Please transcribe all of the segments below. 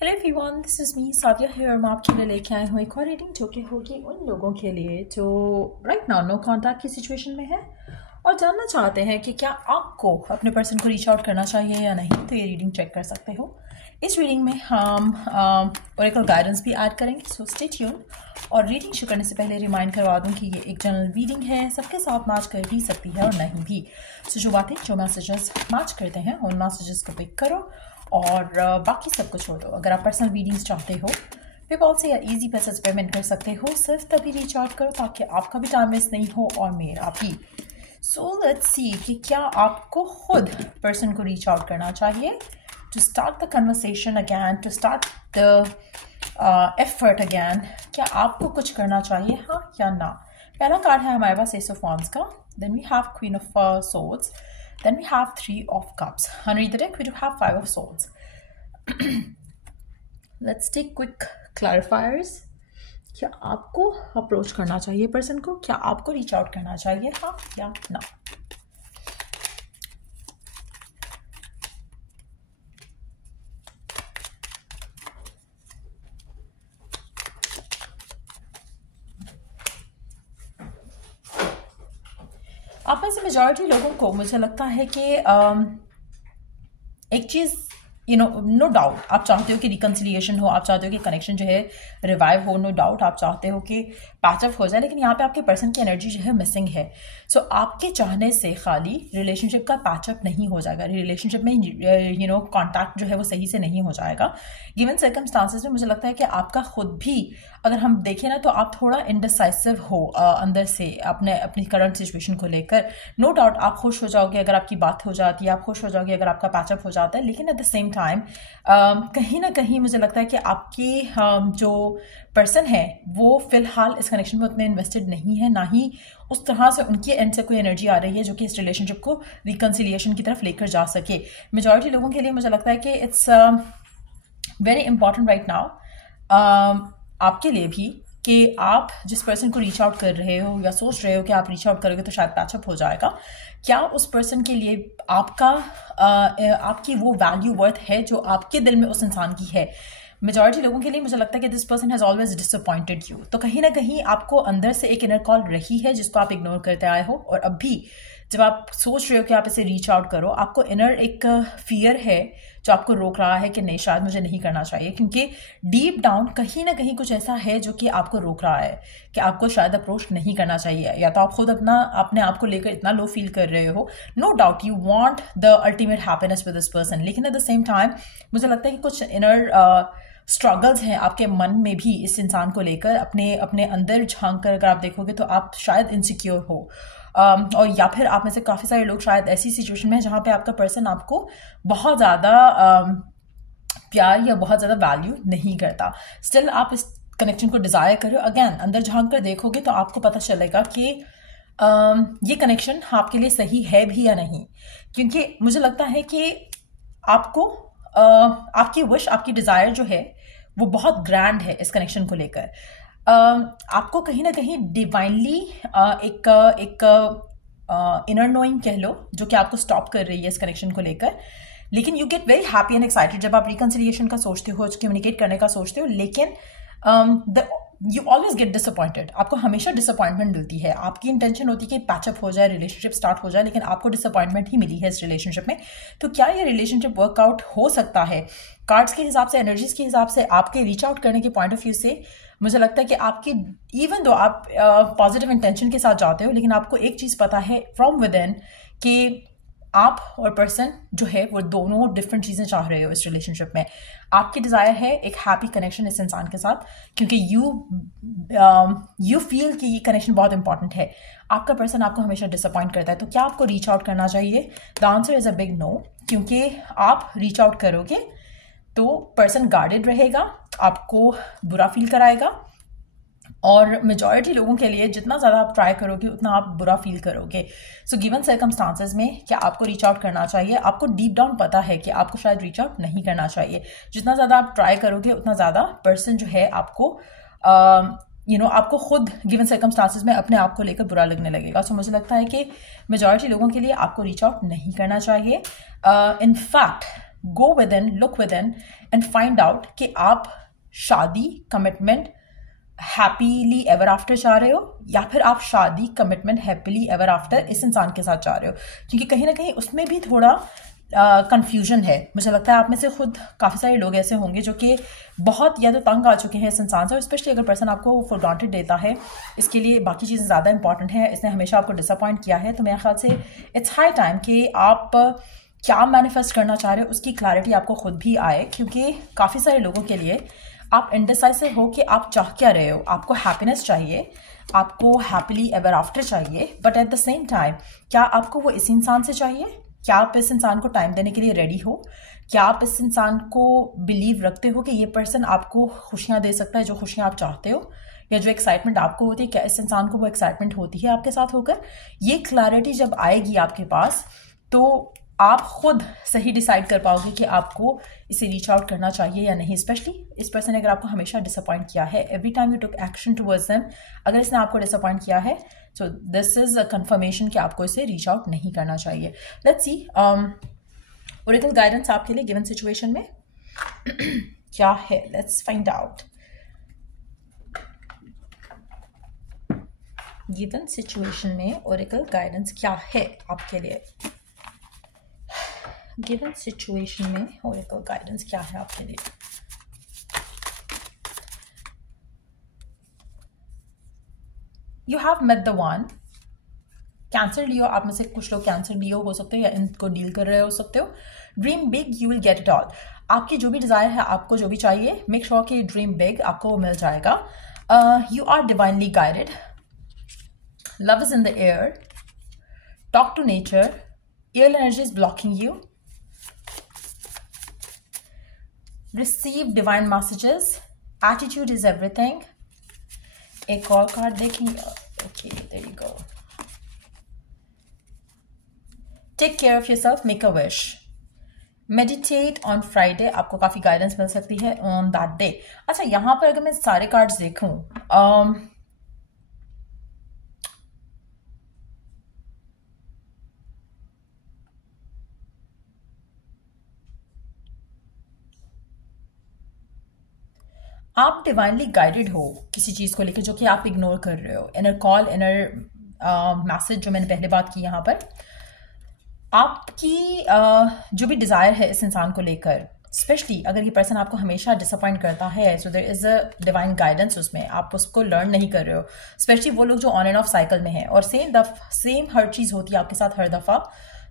Hello everyone, this is me Sadia here. मैं आपके लिए लेके आई हूँ एक और रीडिंग जो कि होगी उन लोगों के लिए जो राइट नाउ नो कॉन्टैक्ट की सिचुएशन में है और जानना चाहते हैं कि क्या आपको अपने पर्सन को रीच आउट करना चाहिए या नहीं। तो ये रीडिंग चेक कर सकते हो। इस रीडिंग में हम ओरेकल गाइडेंस भी ऐड करेंगे, सो स्टे ट्यून। और रीडिंग शुरू करने से पहले रिमाइंड करवा दूं कि ये एक जनरल रीडिंग है, सबके साथ मैच कर भी सकती है और नहीं भी। सो जो बातें जो मैसेजेस मैच करते हैं उन मैसेजेस को पिक करो और बाकी सब कुछ छोड़ दो। अगर आप पर्सनल रीडिंग्स चाहते हो पेपॉल से या इजी पैसेज पेमेंट कर सकते हो। सिर्फ तभी रीच आउट करो ताकि आपका भी टाइम वेस्ट नहीं हो और मेरा भी। सो लेट्स सी कि क्या आपको खुद पर्सन को रीच आउट करना चाहिए to start the conversation again, to start the effort again. क्या आपको कुछ करना चाहिए, हाँ या ना। पहला कार्ड है हमारे पास एस ऑफ वांड्स का, then we have queen of swords, then we have 3 of cups. Underneath the deck we do have 5 of swords. Let's take quick clarifiers. क्या आपको अप्रोच करना चाहिए पर्सन को, क्या आपको रीच आउट करना चाहिए, हाँ या ना। आप में से मेजॉरिटी लोगों को मुझे लगता है कि एक चीज़ नो डाउट आप चाहते हो कि रिकन्सिलिएशन हो, आप चाहते हो कि कनेक्शन जो है रिवाइव हो, नो डाउट आप चाहते हो कि पैचअप हो जाए, लेकिन यहाँ पे आपके पर्सन की एनर्जी जो है मिसिंग है। सो आपके चाहने से खाली रिलेशनशिप का पैचअप नहीं हो जाएगा, रिलेशनशिप में कॉन्टैक्ट जो है वो सही से नहीं हो जाएगा। गिवन सर्कमस्टांसेस में मुझे लगता है कि आपका खुद भी अगर हम देखें ना तो आप थोड़ा इनडिसाइसिव हो अंदर से अपनी करंट सिचुएशन को लेकर। नो डाउट आप खुश हो जाओगे अगर आपकी बात हो जाती है, आप खुश हो जाओगे अगर आपका पैचअप हो जाता है, लेकिन एट द सेम टाइम कहीं ना कहीं मुझे लगता है कि आपकी जो पर्सन है वो फिलहाल इस कनेक्शन में उतने इन्वेस्टेड नहीं है, ना ही उस तरह से उनकी एंड से कोई एनर्जी आ रही है जो कि इस रिलेशनशिप को रिकन्सिलिएशन की तरफ लेकर जा सके। मेजॉरिटी लोगों के लिए मुझे लगता है कि it's very important right now आपके लिए भी कि आप जिस पर्सन को रीच आउट कर रहे हो या सोच रहे हो कि आप रीच आउट करोगे तो शायद पैचअप हो जाएगा, क्या उस पर्सन के लिए आपकी वो वैल्यू वर्थ है जो आपके दिल में उस इंसान की है। मेजॉरिटी लोगों के लिए मुझे लगता है कि this person has always disappointed you. तो कहीं ना कहीं आपको अंदर से एक इनर कॉल रही है जिसको आप इग्नोर करते आए हो, और अब भी जब आप सोच रहे हो कि आप इसे रीच आउट करो, आपको इनर एक फियर है जो आपको रोक रहा है कि नहीं शायद मुझे नहीं करना चाहिए, क्योंकि डीप डाउन कहीं ना कहीं कुछ ऐसा है जो कि आपको रोक रहा है कि आपको शायद अप्रोच नहीं करना चाहिए। या तो आप खुद अपने आप को लेकर इतना लो फील कर रहे हो, no doubt you want the ultimate happiness with this person, लेकिन एट द सेम टाइम मुझे लगता है कि कुछ इनर स्ट्रगल्स हैं आपके मन में भी इस इंसान को लेकर। अपने अंदर झांक कर अगर आप देखोगे तो आप शायद इनसिक्योर हो, और या फिर आप में से काफ़ी सारे लोग शायद ऐसी सिचुएशन में है जहाँ पे आपका पर्सन आपको बहुत ज़्यादा प्यार या बहुत ज़्यादा वैल्यू नहीं करता। स्टिल आप इस कनेक्शन को डिज़ायर करो। अगेन अंदर झांक कर देखोगे तो आपको पता चलेगा कि ये कनेक्शन आपके लिए सही है भी या नहीं, क्योंकि मुझे लगता है कि आपको आपकी विश, आपकी डिज़ायर जो है वो बहुत ग्रैंड है इस कनेक्शन को लेकर। आपको कहीं ना कहीं डिवाइनली एक इनर नोइंग कह लो जो कि आपको स्टॉप कर रही है इस कनेक्शन को लेकर, लेकिन you get very happy and excited जब आप रिकन्सिलिएशन का सोचते हो, कम्युनिकेट करने का सोचते हो, लेकिन यू ऑलवेज गेट डिसअपॉइंटेड। आपको हमेशा डिसअपॉइंटमेंट मिलती है। आपकी इंटेंशन होती है कि पैचअप हो जाए, रिलेशनशिप स्टार्ट हो जाए, लेकिन आपको डिसअपॉइंटमेंट ही मिली है इस रिलेशनशिप में। तो क्या ये रिलेशनशिप वर्कआउट हो सकता है? कार्ड्स के हिसाब से, एनर्जीज के हिसाब से, आपके रीच आउट करने के पॉइंट ऑफ व्यू से मुझे लगता है कि आपकी इवन दो आप पॉजिटिव इंटेंशन के साथ जाते हो, लेकिन आपको एक चीज़ पता है फ्रॉम विद इन कि आप और पर्सन जो है वो दोनों डिफरेंट चीज़ें चाह रहे हो इस रिलेशनशिप में। आपकी डिज़ायर है एक हैप्पी कनेक्शन इस इंसान के साथ, क्योंकि यू फील कि ये कनेक्शन बहुत इंपॉर्टेंट है। आपका पर्सन आपको हमेशा डिसअपॉइंट करता है, तो क्या आपको रीच आउट करना चाहिए? The answer is a big no, क्योंकि आप रीच आउट करोगे तो पर्सन गार्डेड रहेगा, आपको बुरा फील कराएगा, और मेजॉरिटी लोगों के लिए जितना ज़्यादा आप ट्राई करोगे उतना आप बुरा फील करोगे। सो गिवन सर्कमस्टांसेस में क्या आपको रीच आउट करना चाहिए? आपको डीप डाउन पता है कि आपको शायद रीच आउट नहीं करना चाहिए। जितना ज़्यादा आप ट्राई करोगे उतना ज़्यादा पर्सन जो है आपको आपको खुद गिवन सर्कमस्टांसेस में अपने आप को लेकर बुरा लगने लगेगा। सो मुझे लगता है कि मेजॉरिटी लोगों के लिए आपको रीच आउट नहीं करना चाहिए। In fact go with in, look with in and find out कि आप शादी, कमिटमेंट, हैप्पीली एवर आफ्टर चाह रहे हो या फिर आप शादी, कमिटमेंट, हैप्पीली एवर आफ्टर इस इंसान के साथ चाह रहे हो। क्योंकि कहीं ना कहीं उसमें भी थोड़ा कंफ्यूजन है। मुझे लगता है आप में से खुद काफ़ी सारे लोग ऐसे होंगे जो कि बहुत या तो तंग आ चुके हैं इस इंसान से, और स्पेशली अगर पर्सन आपको फॉर ग्रांटेड देता है, इसके लिए बाकी चीज़ें ज़्यादा इंपॉर्टेंट है, इसने हमेशा आपको डिसअपॉइंट किया है, तो मेरे ख्याल से इट्स हाई टाइम कि आप क्या मैनिफेस्ट करना चाह रहे हो उसकी क्लैरिटी आपको खुद भी आए। क्योंकि काफ़ी सारे लोगों के लिए आप इनडिसाइसिव हो कि आप चाह क्या रहे हो। आपको हैप्पीनेस चाहिए, आपको हैप्पीली एवर आफ्टर चाहिए, but at the same time क्या आपको वो इस इंसान से चाहिए? क्या आप इस इंसान को टाइम देने के लिए रेडी हो? क्या आप इस इंसान को बिलीव रखते हो कि ये पर्सन आपको खुशियां दे सकता है, जो खुशियां आप चाहते हो, या जो एक्साइटमेंट आपको होती है, क्या इस इंसान को वो एक्साइटमेंट होती है आपके साथ होकर? ये क्लैरिटी जब आएगी आपके पास तो आप खुद सही डिसाइड कर पाओगे कि आपको इसे रीच आउट करना चाहिए या नहीं। स्पेशली इस पर्सन ने अगर आपको हमेशा डिसअपॉइंट किया है, every time you took action towards them, अगर इसने आपको डिसअपॉइंट किया है, so this is a confirmation कि आपको इसे रीच आउट नहीं करना चाहिए। लेट्स सी ओरेकल गाइडेंस आपके लिए गिवन सिचुएशन में क्या है। Let's find out. Given situation में ओरेकल गाइडेंस क्या है आपके लिए? गिवन सिचुएशन में ओरेकल गाइडेंस क्या है आपके लिए? You have met the one. Cancer Leo, आप में से कुछ लोग कैंसर लियो हो सकते हो या इनको डील कर रहे हो सकते हो। Dream big, you will get it all. आपकी जो भी डिजायर है, आपको जो भी चाहिए, मेक श्योर कि ड्रीम बिग, आपको वो मिल जाएगा। You are divinely guided. Love is in the air. Talk to nature. Air energy is blocking you. Receive divine messages. Attitude is everything. एक और कार्ड देखेंगे। Okay, there you go. Take care of yourself. Make a wish. Meditate on Friday. आपको काफी guidance मिल सकती है on that day. अच्छा, यहाँ पर अगर मैं सारे कार्ड्स देखूं, आप डिवाइनली गाइडेड हो किसी चीज़ को लेकर जो कि आप इग्नोर कर रहे हो। इनर कॉल, इनर मैसेज, जो मैंने पहले बात की, यहाँ पर आपकी जो भी डिज़ायर है इस इंसान को लेकर, स्पेशली अगर ये पर्सन आपको हमेशा डिसअपॉइंट करता है, so there is a divine guidance उसमें, आप उसको लर्न नहीं कर रहे हो। स्पेशली वो लोग जो ऑन एंड ऑफ साइकिल में है और सेम हर चीज़ होती है आपके साथ हर दफ़ा,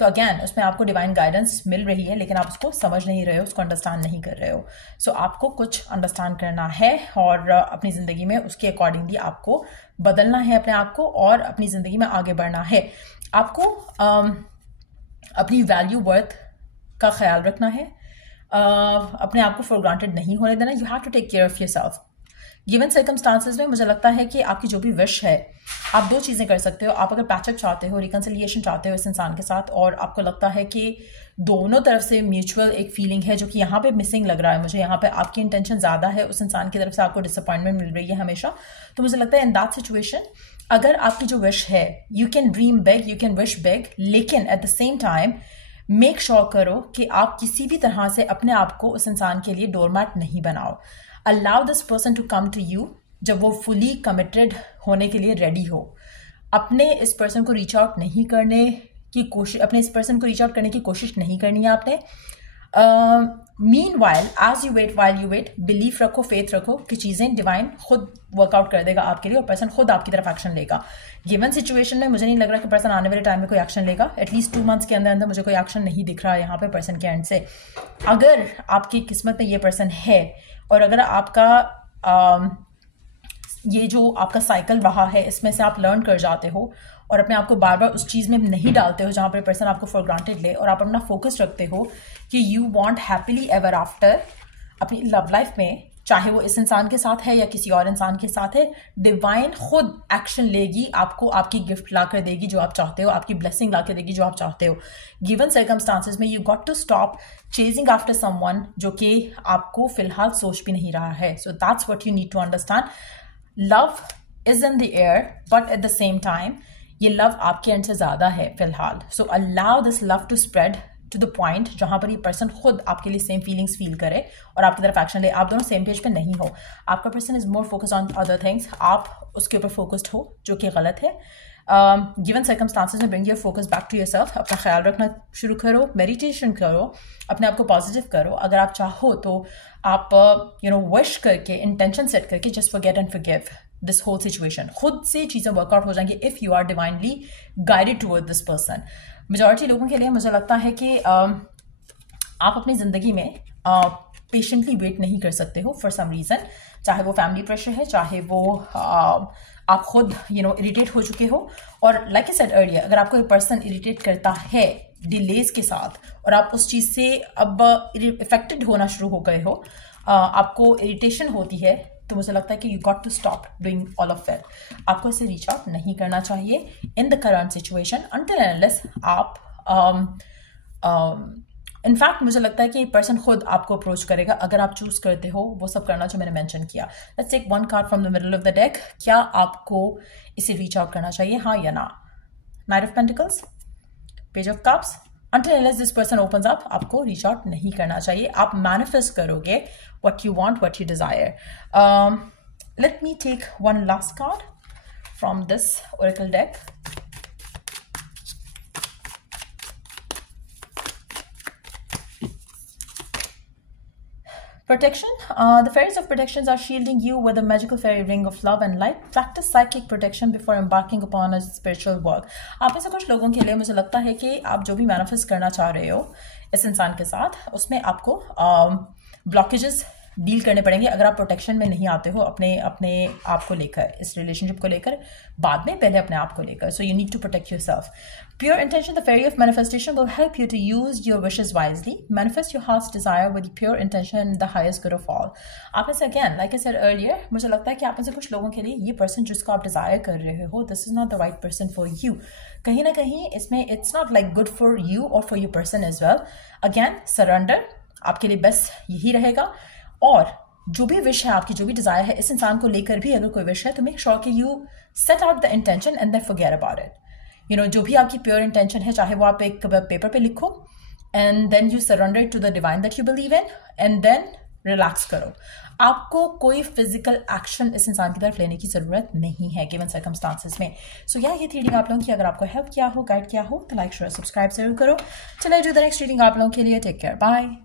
तो अगैन उसमें आपको डिवाइन गाइडेंस मिल रही है, लेकिन आप उसको समझ नहीं रहे हो, उसको अंडरस्टैंड नहीं कर रहे हो। सो आपको कुछ अंडरस्टैंड करना है और अपनी ज़िंदगी में उसके अकॉर्डिंगली आपको बदलना है अपने आप को और अपनी ज़िंदगी में आगे बढ़ना है। आपको अपनी वैल्यू वर्थ का ख्याल रखना है, अपने आप को फॉर ग्रांटेड नहीं होने देना। You have to take care of yourself. Given circumstances में मुझे लगता है कि आपकी जो भी विश है, आप दो चीज़ें कर सकते हो। आप अगर पैचअप चाहते हो, रिकन्सिलिएशन चाहते हो इस इंसान के साथ, और आपको लगता है कि दोनों तरफ से म्यूचुअल एक फीलिंग है जो कि यहाँ पे मिसिंग लग रहा है मुझे, यहाँ पे आपकी इंटेंशन ज़्यादा है, उस इंसान की तरफ से आपको डिसअपॉइंटमेंट मिल रही है हमेशा, तो मुझे लगता है इन दैट सिचुएशन अगर आपकी जो विश है, you can dream big, you can wish big, लेकिन at the same time make sure करो कि आप किसी भी तरह से अपने आप को उस इंसान के लिए डोरमैट नहीं बनाओ। Allow this person to come to you जब वो फुली कमिटेड होने के लिए रेडी हो। अपने इस पर्सन को रीच आउट नहीं करने की कोशिश, अपने इस पर्सन को रीच आउट करने की कोशिश नहीं करनी है आपने। Meanwhile, as you wait, while you wait, belief रखो, फेथ रखो कि चीज़ें डिवाइन खुद वर्कआउट कर देगा आपके लिए और पर्सन खुद आपकी तरफ एक्शन लेगा। गिवन सिचुएशन में मुझे नहीं लग रहा कि पर्सन आने वाले टाइम में कोई एक्शन लेगा। एटलीस्ट 2 मंथ्स के अंदर अंदर मुझे कोई एक्शन नहीं दिख रहा है यहाँ पे पर्सन के एंड से। अगर आपकी किस्मत में ये पर्सन है और अगर आपका ये जो आपका साइकिल रहा है इसमें से आप लर्न कर जाते हो और अपने आप को बार बार उस चीज़ में नहीं डालते हो जहाँ पर पर्सन आपको फॉर ग्रांटेड ले, और आप अपना फोकस रखते हो कि you want happily ever after अपनी लव लाइफ में, चाहे वो इस इंसान के साथ है या किसी और इंसान के साथ है, डिवाइन खुद एक्शन लेगी, आपको आपकी गिफ्ट ला कर देगी जो आप चाहते हो, आपकी ब्लेसिंग ला कर देगी जो आप चाहते हो। गिवन सर्कमस्टांसेस में you got to stop chasing after someone जो कि आपको फिलहाल सोच भी नहीं रहा है। So that's what you need to understand. Love is in the air, but at the same time ये लव आपके एंड से ज़्यादा है फिलहाल। So allow this love to spread to the point जहाँ पर ये पर्सन खुद आपके लिए सेम फीलिंग्स फील करे और आपकी तरफ एक्शन ले। आप दोनों सेम पेज पे नहीं हो, आपका person is more focus on other things, आप उसके ऊपर फोकस्ड हो, जो कि गलत है। गिवन सर्कमस्टांसेस में bring your focus back to yourself, अपना ख्याल रखना शुरू करो, मेडिटेशन करो, अपने आप को पॉजिटिव करो। अगर आप चाहो तो आप विश करके, इंटेंशन सेट करके just forget and forgive this whole situation, खुद से चीज़ें वर्कआउट हो जाएंगी if you are divinely guided toward this person. Majority लोगों के लिए मुझे लगता है कि आप अपनी ज़िंदगी में पेशेंटली वेट नहीं कर सकते हो फॉर सम रीज़न, चाहे वो फैमिली प्रेशर है, चाहे वो आप खुद इरिटेट हो चुके हो। और लाइक आई सेड अर्लियर, अगर आपको एक पर्सन इरिटेट करता है डिलेज के साथ और आप उस चीज़ से अब इफेक्टेड होना शुरू हो गए हो, आपको इरिटेशन होती है, तो मुझे लगता है कि you got to stop doing all of it. आपको इसे रीच आउट नहीं करना चाहिए in the current situation until and unless आप इनफैक्ट मुझे लगता है कि पर्सन खुद आपको अप्रोच करेगा अगर आप चूज करते हो वो सब करना जो मैंने मेंशन किया। Let's take one card from the middle of the deck. क्या आपको इसे रीच आउट करना चाहिए, हाँ या ना? Night of pentacles, page of cups. Until unless this person opens up, आपको रीच आउट नहीं करना चाहिए। आप मैनिफेस्ट करोगे what you want, what you desire. Let me take one last card from this oracle deck. Protection. The fairies of protections are shielding you with a magical fairy ring of love and light. Practice psychic protection before embarking upon a spiritual work. आप में से कुछ लोगों के लिए मुझे लगता है कि आप जो भी मैनिफेस्ट करना चाह रहे हो इस इंसान के साथ, उसमें आपको ब्लॉकेजेस डील करने पड़ेंगे अगर आप प्रोटेक्शन में नहीं आते हो अपने आप को लेकर, इस रिलेशनशिप को लेकर, बाद में पहले अपने आप को लेकर। So you need to protect yourself. Pure intention, the fairy of manifestation will help you to use your wishes wisely. Manifest your heart's desire with pure intention and the highest good of all. आप में से again, like I said earlier, मुझे लगता है कि आप में से कुछ लोगों के लिए ये पर्सन जिसको आप डिजायर कर रहे हो, this is not the right person for you. कहीं ना कहीं इसमें it's not like good for you or for your person as well. Again, surrender आपके लिए बेस्ट यही रहेगा। और जो भी विश है आपकी, जो भी डिजायर है इस इंसान को लेकर भी अगर कोई विश है, तो मेक श्योर कि you set out the intention and then forget about it. जो भी आपकी प्योर इंटेंशन है, चाहे वो आप एक पेपर पे लिखो and then you surrender to the divine that you believe in and then relax करो। आपको कोई फिजिकल एक्शन इस इंसान की तरफ लेने की जरूरत नहीं है गिवन सर्कमस्टांसेस में। सो ये थी रीडिंग आप लोगों की। अगर आपको हेल्प किया हो, गाइड किया हो, तो लाइक शेयर सब्सक्राइब जरूर करो। चलिए जो द नेक्स्ट रीडिंग आप लोगों के लिए। Take care, bye.